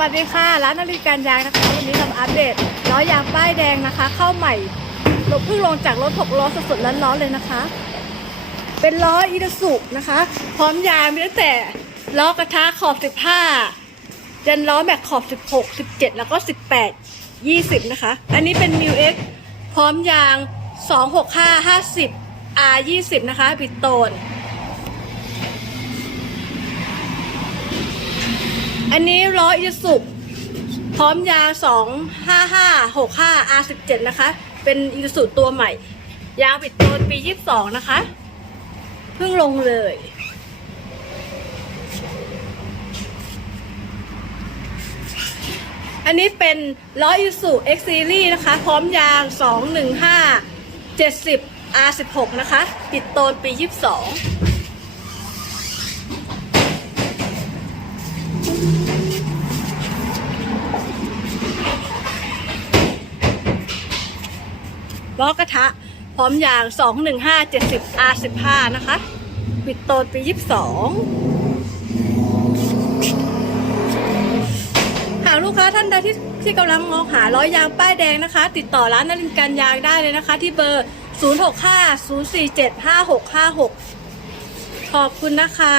วัสดีค่ะ ร้านนาฬิการยางนะคะ วันนี้เรามาอัปเดตล้อยางป้ายแดงนะคะ เข้าใหม่ลงเพิ่งลงจากรถหกล้อสดๆร้อนๆเลยนะคะ เป็นล้ออีดสุนะคะ พร้อมยางมีตั้งแต่ล้อกระทะขอบ15ยันล้อแม็กขอบ16 17แล้วก็18 20นะคะ อันนี้เป็น m ิว X พร้อมยาง265 50 R 20นะคะปิดโตน อันนี้ล้ออิสุพร้อมยาง255 65 R17 นะคะ เป็นอิสุตัวใหม่ ยางปิดโตนปี 22 นะคะ เพิ่งลงเลย อันนี้เป็นล้ออิสุ X Series นะคะ พร้อมยาง 215 70 R16 นะคะ ปิดโตนปี 22 ล้อกระทะ พร้อมยาง 215 70 R15 นะคะ ปิดโตนปี 22 หากลูกค้าท่านใดที่ที่กำลังมองหาล้อยางป้ายแดงนะคะ ติดต่อร้านนรินทร์การยางได้เลยนะคะ ที่เบอร์ 065 047 5656 ขอบคุณนะคะ